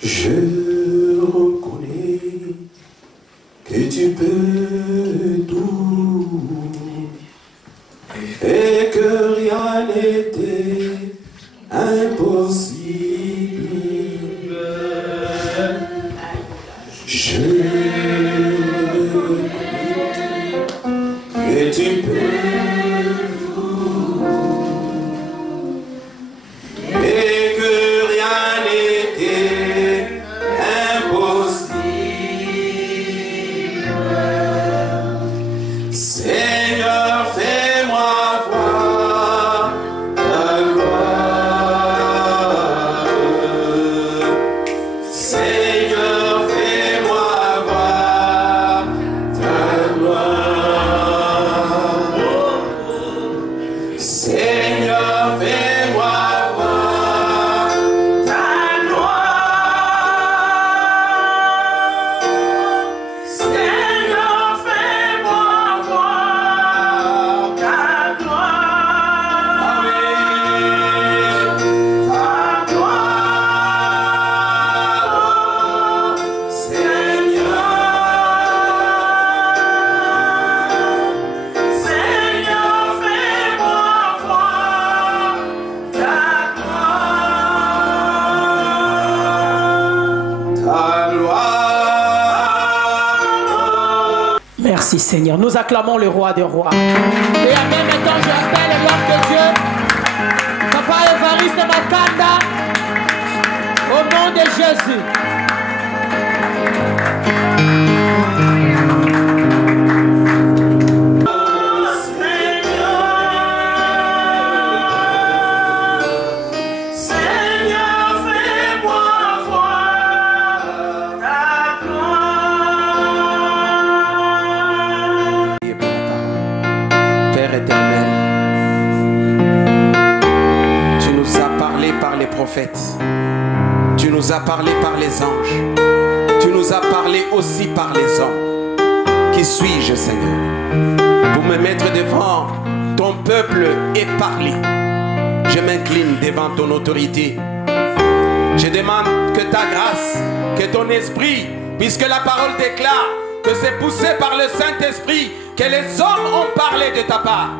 Je reconnais que tu peux tout et que rien n'était impossible. Je reconnais que tu peux tout et que rien n'était impossible. Seigneur, fais-moi voir ta gloire. Seigneur, fais-moi voir ta gloire. Seigneur, fais-moi voir ta gloire. Seigneur, fais-moi voir ta gloire. Ta gloire, Seigneur. Seigneur, fais-moi voir ta gloire. Merci Seigneur. Nous acclamons le roi des rois. Et amen. Maintenant, je appelle l'homme de Dieu, Papa Évariste Makanda, au nom de Jésus. Seigneur, fais-moi voir ta gloire. Père éternel, tu nous as parlé par les prophètes, tu nous as parlé par les anges, tu nous as parlé aussi par les hommes. Qui suis-je, Seigneur, pour me mettre devant ton peuple et parler? Je m'incline devant ton autorité. Je demande que ta grâce, que ton esprit, puisque la parole déclare que c'est poussé par le Saint-Esprit que les hommes ont parlé de ta part.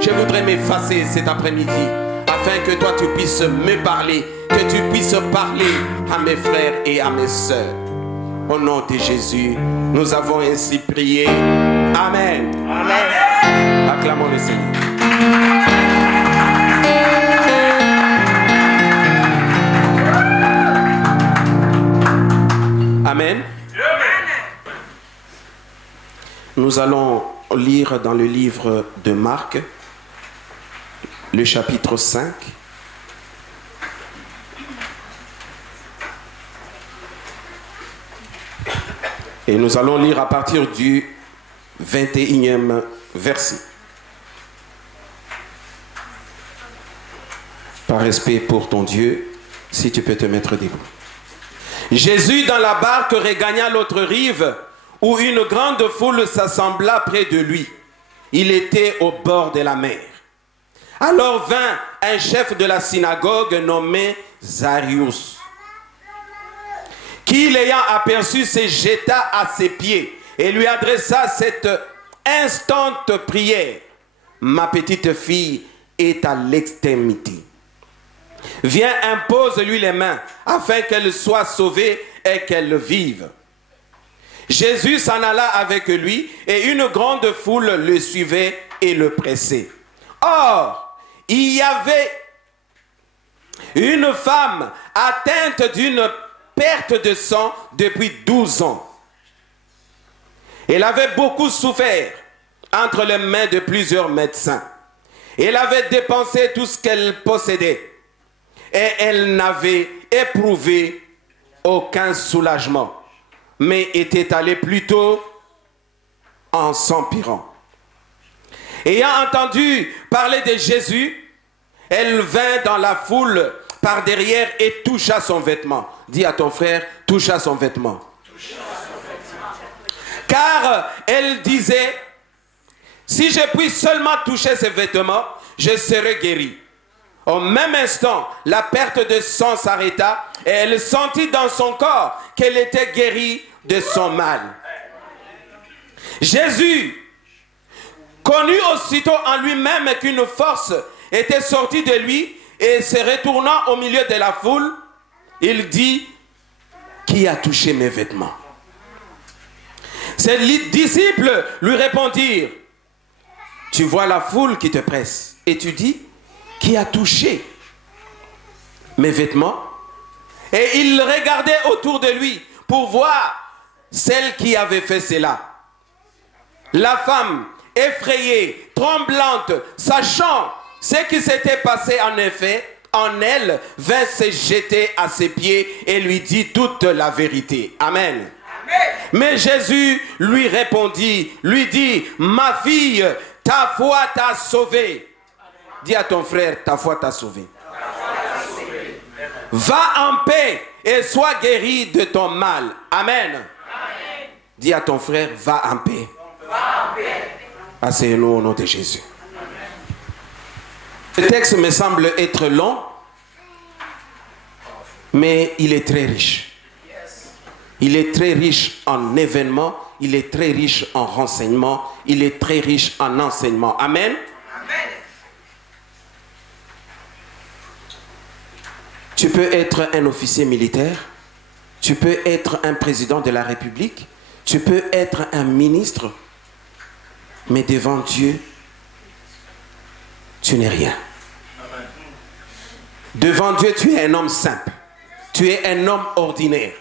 Je voudrais m'effacer cet après-midi afin que toi tu puisses me parler, que tu puisses parler à mes frères et à mes sœurs. Au nom de Jésus, nous avons ainsi prié. Amen. Amen. Acclamons le Seigneur. Amen. Nous allons lire dans le livre de Marc, le chapitre 5. Et nous allons lire à partir du 21e verset. Par respect pour ton Dieu, si tu peux te mettre debout. Jésus dans la barque regagna l'autre rive où une grande foule s'assembla près de lui. Il était au bord de la mer. Alors vint un chef de la synagogue nommé Zarius, qui l'ayant aperçu se jeta à ses pieds et lui adressa cette instante prière. Ma petite fille est à l'extrémité. Viens, impose-lui les mains, afin qu'elle soit sauvée et qu'elle vive. Jésus s'en alla avec lui, et une grande foule le suivait et le pressait. Or, il y avait une femme atteinte d'une perte de sang depuis 12 ans. Elle avait beaucoup souffert entre les mains de plusieurs médecins. Elle avait dépensé tout ce qu'elle possédait. Et elle n'avait éprouvé aucun soulagement, mais était allée plutôt en s'empirant. Ayant entendu parler de Jésus, elle vint dans la foule par derrière et toucha son vêtement. Dis à ton frère, toucha son vêtement. Car elle disait, si je puis seulement toucher ses vêtements, je serai guéri. Au même instant, la perte de sang s'arrêta et elle sentit dans son corps qu'elle était guérie de son mal. Jésus connut aussitôt en lui-même qu'une force était sortie de lui et se retournant au milieu de la foule, il dit: qui a touché mes vêtements? Ses disciples lui répondirent: tu vois la foule qui te presse et tu dis: qui a touché mes vêtements? Et il regardait autour de lui pour voir celle qui avait fait cela. La femme, effrayée, tremblante, sachant ce qui s'était passé en effet, en elle, vint se jeter à ses pieds et lui dit toute la vérité. Amen. Mais Jésus lui répondit, lui dit: ma fille, ta foi t'a sauvée. Dis à ton frère: ta foi t'a sauvée. Va en paix et sois guéri de ton mal. Amen. Amen. Dis à ton frère: va en paix. Asseyez-nous au nom de Jésus. Ce texte me semble être long, mais il est très riche. Il est très riche en événements, il est très riche en renseignements, il est très riche en enseignements. Amen. Amen. Tu peux être un officier militaire, tu peux être un président de la République, tu peux être un ministre, mais devant Dieu, tu n'es rien. Amen. Devant Dieu, tu es un homme simple. Tu es un homme ordinaire.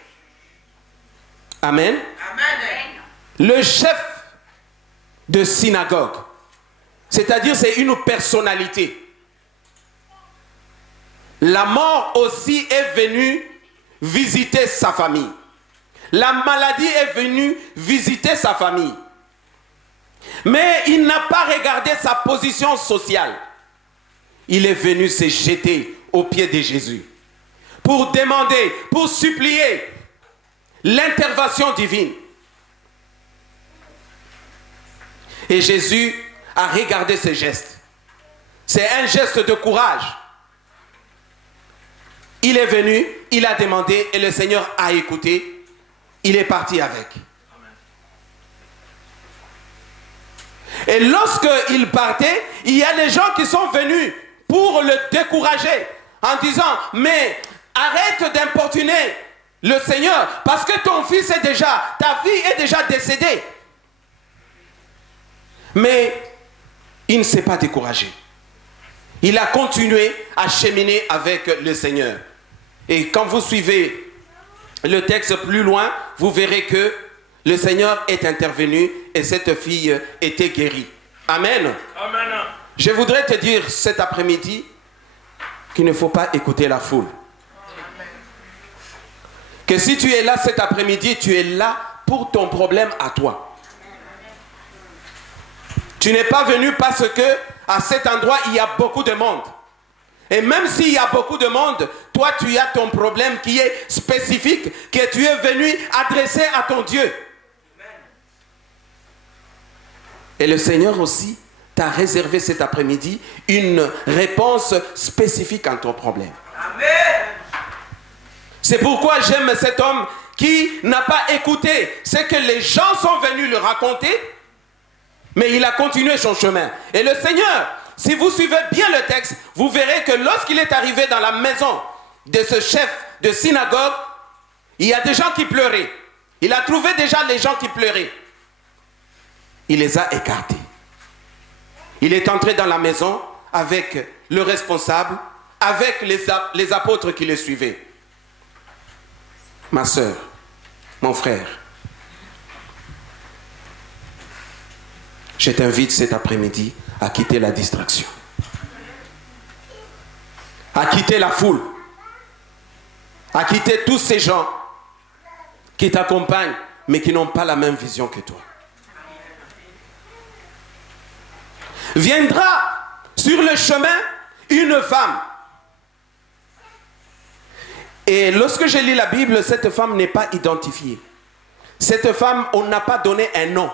Amen. Amen. Le chef de synagogue, c'est-à-dire c'est une personnalité. La mort aussi est venue visiter sa famille. La maladie est venue visiter sa famille. Mais il n'a pas regardé sa position sociale. Il est venu se jeter aux pieds de Jésus pour demander, pour supplier l'intervention divine. Et Jésus a regardé ce geste. C'est un geste de courage. Il est venu, il a demandé et le Seigneur a écouté. Il est parti avec. Et lorsqu'il partait, il y a des gens qui sont venus pour le décourager en disant: mais arrête d'importuner le Seigneur parce que ton fils est déjà, ta fille est déjà décédée. Mais il ne s'est pas découragé. Il a continué à cheminer avec le Seigneur. Et quand vous suivez le texte plus loin, vous verrez que le Seigneur est intervenu et cette fille était guérie. Amen. Amen. Je voudrais te dire cet après-midi qu'il ne faut pas écouter la foule. Que si tu es là cet après-midi, tu es là pour ton problème à toi. Tu n'es pas venu parce que à cet endroit il y a beaucoup de monde. Et même s'il y a beaucoup de monde, toi tu as ton problème qui est spécifique, que tu es venu adresser à ton Dieu. Et le Seigneur aussi t'a réservé cet après-midi une réponse spécifique à ton problème. Amen. C'est pourquoi j'aime cet homme qui n'a pas écouté ce que les gens sont venus lui raconter, mais il a continué son chemin. Et le Seigneur, si vous suivez bien le texte, vous verrez que lorsqu'il est arrivé dans la maison de ce chef de synagogue, il y a des gens qui pleuraient. Il a trouvé déjà les gens qui pleuraient. Il les a écartés. Il est entré dans la maison avec le responsable, avec les apôtres qui le suivaient. Ma soeur, mon frère, je t'invite cet après-midi à quitter la distraction, à quitter la foule, à quitter tous ces gens qui t'accompagnent mais qui n'ont pas la même vision que toi. Viendra sur le chemin une femme. Et lorsque je lis la Bible, cette femme n'est pas identifiée. Cette femme, on n'a pas donné un nom.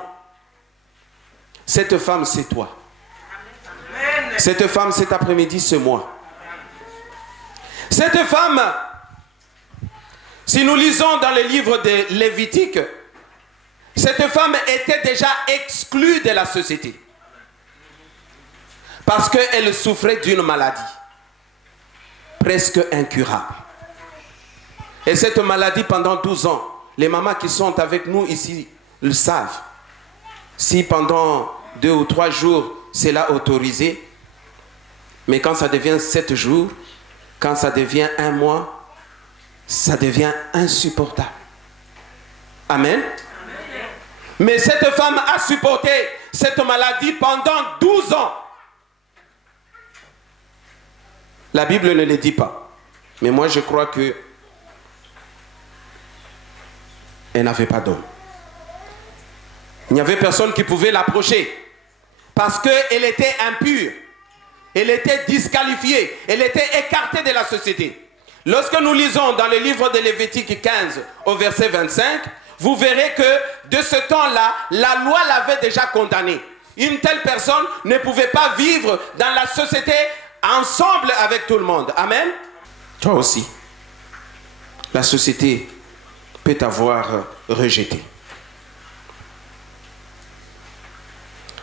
Cette femme, c'est toi. Cette femme, cet après-midi, c'est moi. Cette femme, si nous lisons dans le livre de Lévitique, cette femme était déjà exclue de la société. Parce qu'elle souffrait d'une maladie presque incurable. Et cette maladie pendant 12 ans, les mamans qui sont avec nous ici le savent. Si pendant 2 ou 3 jours, c'est là autorisé, mais quand ça devient 7 jours, quand ça devient 1 mois, ça devient insupportable. Amen. Mais cette femme a supporté cette maladie pendant 12 ans. La Bible ne le dit pas. Mais moi, je crois que elle n'avait pas d'homme. Il n'y avait personne qui pouvait l'approcher. Parce qu'elle était impure. Elle était disqualifiée. Elle était écartée de la société. Lorsque nous lisons dans le livre de Lévitique 15 au verset 25, vous verrez que de ce temps-là, la loi l'avait déjà condamnée. Une telle personne ne pouvait pas vivre dans la société ensemble avec tout le monde. Amen. Toi aussi, la société peut t'avoir rejeté.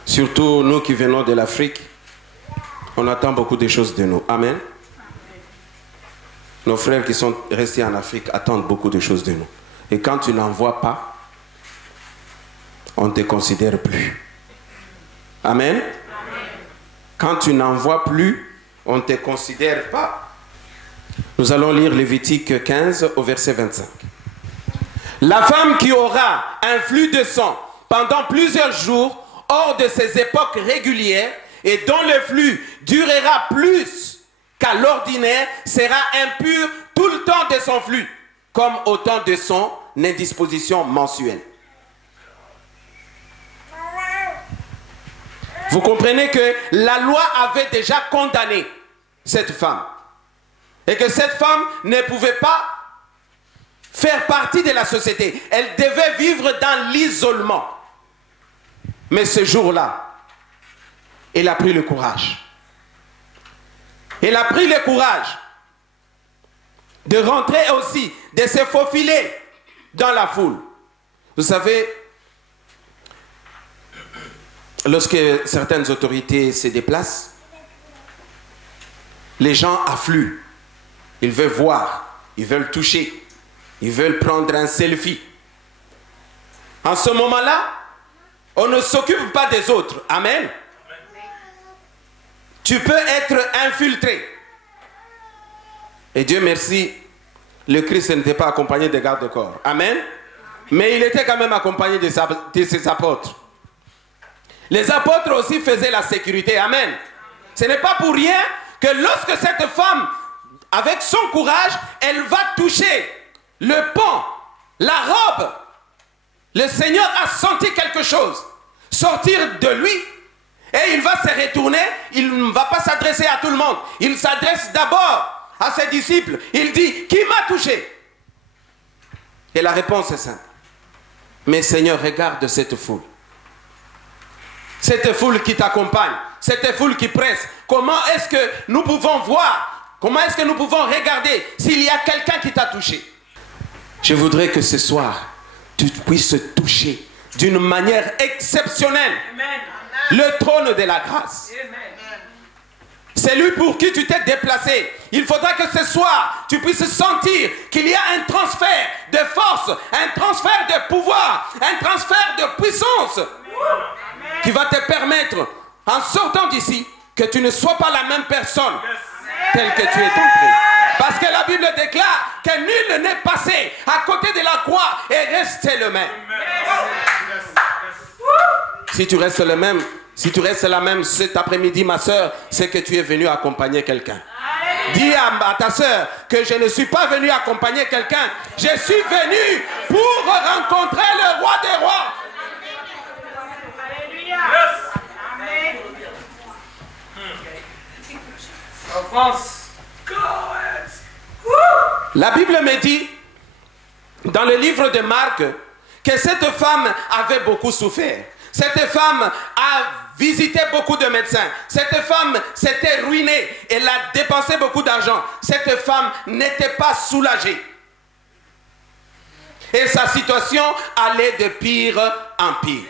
Surtout nous qui venons de l'Afrique, on attend beaucoup de choses de nous. Amen. Nos frères qui sont restés en Afrique attendent beaucoup de choses de nous. Et quand tu n'en vois pas, on ne te considère plus. Amen. Quand tu n'en vois plus, on ne te considère pas. Nous allons lire Lévitique 15 au verset 25. La femme qui aura un flux de sang pendant plusieurs jours hors de ses époques régulières et dont le flux durera plus qu'à l'ordinaire sera impure tout le temps de son flux, comme au temps de son indisposition mensuelle. Vous comprenez que la loi avait déjà condamné cette femme. Et que cette femme ne pouvait pas faire partie de la société. Elle devait vivre dans l'isolement. Mais ce jour-là, elle a pris le courage. Elle a pris le courage de rentrer aussi, de se faufiler dans la foule. Vous savez, lorsque certaines autorités se déplacent, les gens affluent. Ils veulent voir, ils veulent toucher, ils veulent prendre un selfie. En ce moment-là, on ne s'occupe pas des autres. Amen. Tu peux être infiltré. Et Dieu merci, le Christ n'était pas accompagné des gardes-corps. Amen. Mais il était quand même accompagné de ses apôtres. Les apôtres aussi faisaient la sécurité. Amen. Ce n'est pas pour rien que lorsque cette femme, avec son courage, elle va toucher le pont, la robe, le Seigneur a senti quelque chose sortir de lui et il va se retourner. Il ne va pas s'adresser à tout le monde. Il s'adresse d'abord à ses disciples. Il dit, qui m'a touché? Et la réponse est simple. Mais Seigneur, regarde cette foule. Cette foule qui t'accompagne, cette foule qui presse. Comment est-ce que nous pouvons voir? Comment est-ce que nous pouvons regarder s'il y a quelqu'un qui t'a touché? Je voudrais que ce soir, tu puisses toucher d'une manière exceptionnelle le trône de la grâce. C'est lui pour qui tu t'es déplacé. Il faudra que ce soir, tu puisses sentir qu'il y a un transfert de force, un transfert de pouvoir, un transfert de puissance qui va te permettre, en sortant d'ici, que tu ne sois pas la même personne telle que tu es entré. Parce que la Bible déclare que nul n'est passé à côté de la croix et resté le même. Si tu restes le même, si tu restes la même cet après-midi, ma soeur, c'est que tu es venu accompagner quelqu'un. Dis à ta soeur que je ne suis pas venu accompagner quelqu'un. Je suis venu pour rencontrer le roi des rois. La Bible me dit, dans le livre de Marc, que cette femme avait beaucoup souffert. Cette femme a visité beaucoup de médecins. Cette femme s'était ruinée. Elle a dépensé beaucoup d'argent. Cette femme n'était pas soulagée. Et sa situation allait de pire en pire.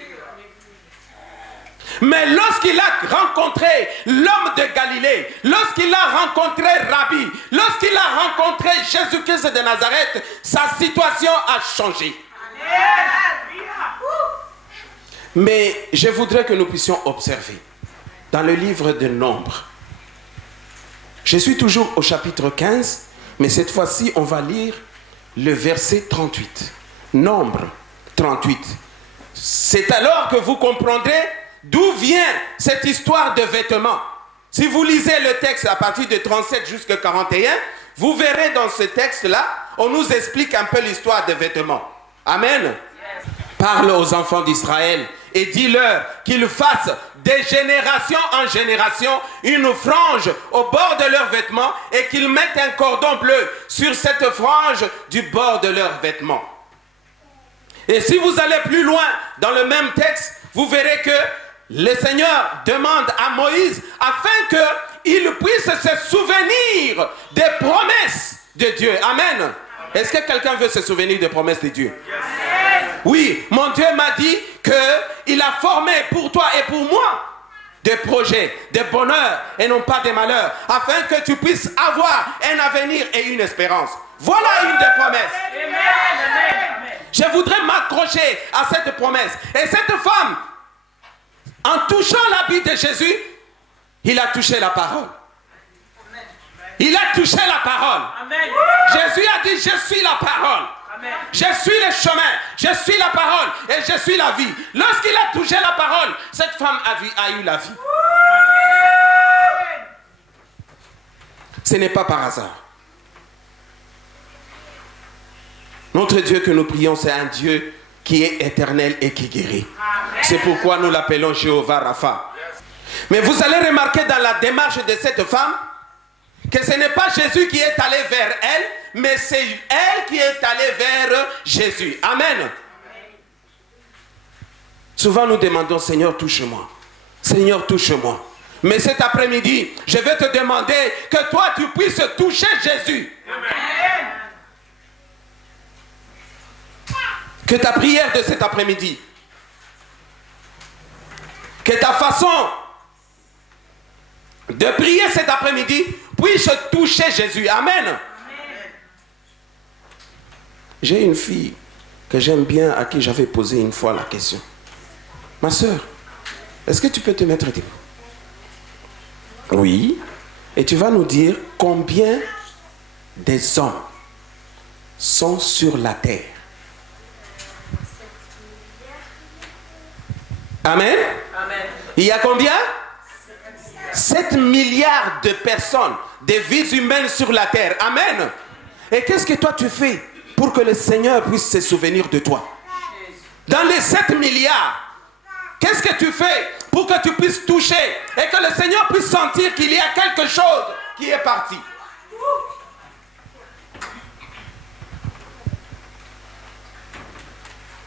Mais lorsqu'il a rencontré l'homme de Galilée, lorsqu'il a rencontré Rabbi, lorsqu'il a rencontré Jésus-Christ de Nazareth, sa situation a changé. Mais je voudrais que nous puissions observer dans le livre de Nombres. Je suis toujours au chapitre 15, mais cette fois-ci, on va lire le verset 38. Nombre 38. C'est alors que vous comprendrez d'où vient cette histoire de vêtements. Si vous lisez le texte à partir de 37 jusqu'à 41, vous verrez dans ce texte-là, on nous explique un peu l'histoire des vêtements. Amen. Yes. Parle aux enfants d'Israël et dis-leur qu'ils fassent de génération en génération une frange au bord de leurs vêtements et qu'ils mettent un cordon bleu sur cette frange du bord de leurs vêtements. Et si vous allez plus loin dans le même texte, vous verrez que le Seigneur demande à Moïse afin qu'il puisse se souvenir des promesses de Dieu. Amen. Est-ce que quelqu'un veut se souvenir des promesses de Dieu? Oui, mon Dieu m'a dit qu'il a formé pour toi et pour moi des projets, des bonheurs et non pas des malheurs, afin que tu puisses avoir un avenir et une espérance. Voilà une des promesses. Je voudrais m'accrocher à cette promesse. Et cette femme, en touchant l'habit de Jésus, il a touché la parole. Il a touché la parole. Amen. Jésus a dit, je suis la parole. Amen. Je suis le chemin, je suis la parole et je suis la vie. Lorsqu'il a touché la parole, cette femme a eu la vie. Ce n'est pas par hasard. Notre Dieu que nous prions, c'est un Dieu qui est éternel et qui guérit. C'est pourquoi nous l'appelons Jéhovah Rapha. Mais vous allez remarquer dans la démarche de cette femme que ce n'est pas Jésus qui est allé vers elle, mais c'est elle qui est allée vers Jésus. Amen. Souvent nous demandons, Seigneur, touche-moi. Seigneur, touche-moi. Mais cet après-midi, je vais te demander que toi, tu puisses toucher Jésus. Amen. Que ta prière de cet après-midi, que ta façon de prier cet après-midi puisse toucher Jésus. Amen. Amen. J'ai une fille que j'aime bien, à qui j'avais posé une fois la question. Ma soeur, est-ce que tu peux te mettre debout? Oui. Et tu vas nous dire combien des hommes sont sur la terre. Amen. Amen. Il y a combien? 7 milliards de personnes, de vies humaines sur la terre. Amen. Et qu'est-ce que toi tu fais pour que le Seigneur puisse se souvenir de toi? Dans les 7 milliards, qu'est-ce que tu fais pour que tu puisses toucher et que le Seigneur puisse sentir qu'il y a quelque chose qui est parti?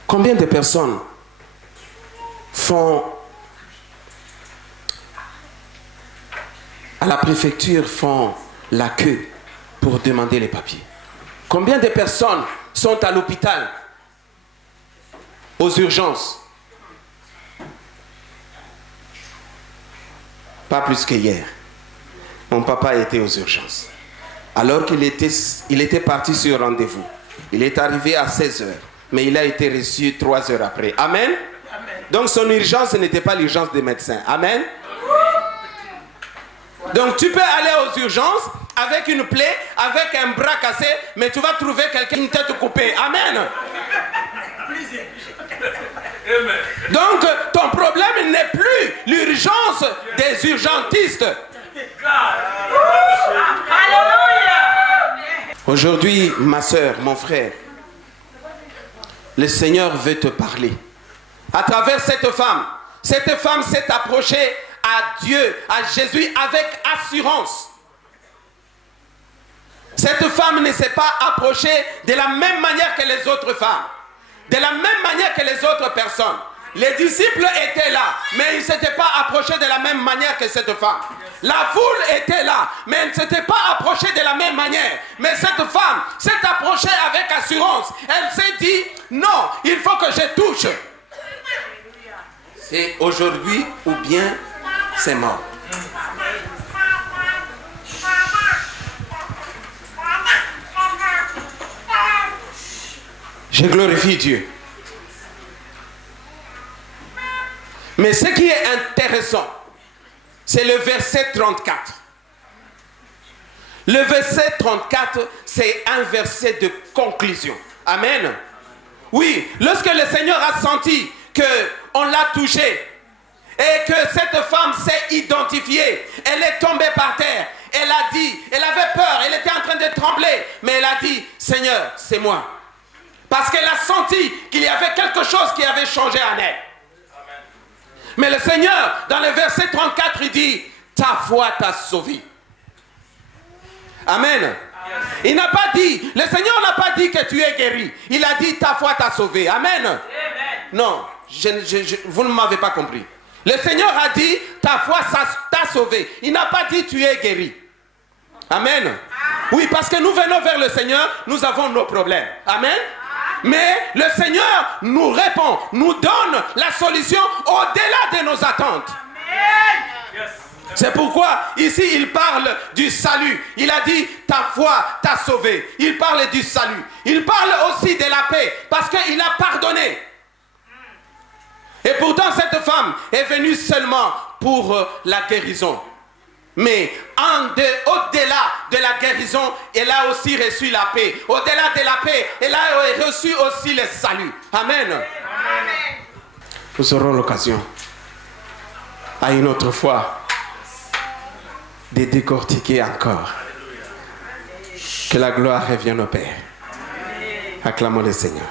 Combien de personnes à la préfecture font la queue pour demander les papiers? Combien de personnes sont à l'hôpital, aux urgences? Pas plus qu'hier. Mon papa était aux urgences. Alors qu'il était parti sur rendez-vous. Il est arrivé à 16 heures, mais il a été reçu 3 heures après. Amen. Donc son urgence n'était pas l'urgence des médecins. Amen. Donc tu peux aller aux urgences avec une plaie, avec un bras cassé, mais tu vas trouver quelqu'un une tête coupée. Amen. Donc ton problème n'est plus l'urgence des urgentistes. Aujourd'hui, ma soeur, mon frère, le Seigneur veut te parler. À travers cette femme s'est approchée à Dieu, à Jésus avec assurance. Cette femme ne s'est pas approchée de la même manière que les autres femmes, de la même manière que les autres personnes. les disciples étaient là, mais ils ne s'étaient pas approchés de la même manière que cette femme. La foule était là, mais elle ne s'était pas approchée de la même manière. Mais cette femme s'est approchée avec assurance. Elle s'est dit, non, il faut que je touche. C'est aujourd'hui ou bien c'est mort. Je glorifie Dieu. Mais ce qui est intéressant, c'est le verset 34. Le verset 34, c'est un verset de conclusion. Amen. Oui, lorsque le Seigneur a senti qu'on l'a touché et que cette femme s'est identifiée, elle est tombée par terre. Elle a dit, elle avait peur, elle était en train de trembler, mais elle a dit, Seigneur, c'est moi. Parce qu'elle a senti qu'il y avait quelque chose qui avait changé en elle. Amen. Mais le Seigneur, dans le verset 34, il dit, ta foi t'a sauvé. Amen. Amen. Il n'a pas dit, le Seigneur n'a pas dit que tu es guéri. Il a dit, ta foi t'a sauvé. Amen. Amen. Non, vous ne m'avez pas compris. Le Seigneur a dit, ta foi t'a sauvé. Il n'a pas dit, tu es guéri. Amen. Oui, parce que nous venons vers le Seigneur, nous avons nos problèmes. Amen. Mais le Seigneur nous répond, nous donne la solution au-delà de nos attentes. Amen. C'est pourquoi ici il parle du salut. Il a dit ta foi t'a sauvé. Il parle du salut. Il parle aussi de la paix parce qu'il a pardonné. Et pourtant cette femme est venue seulement pour la guérison. Mais au-delà de la guérison, elle a aussi reçu la paix. Au-delà de la paix, elle a reçu aussi le salut. Amen. Amen. Nous aurons l'occasion à une autre fois de décortiquer encore. Que la gloire revienne au Père. Acclamons le Seigneur.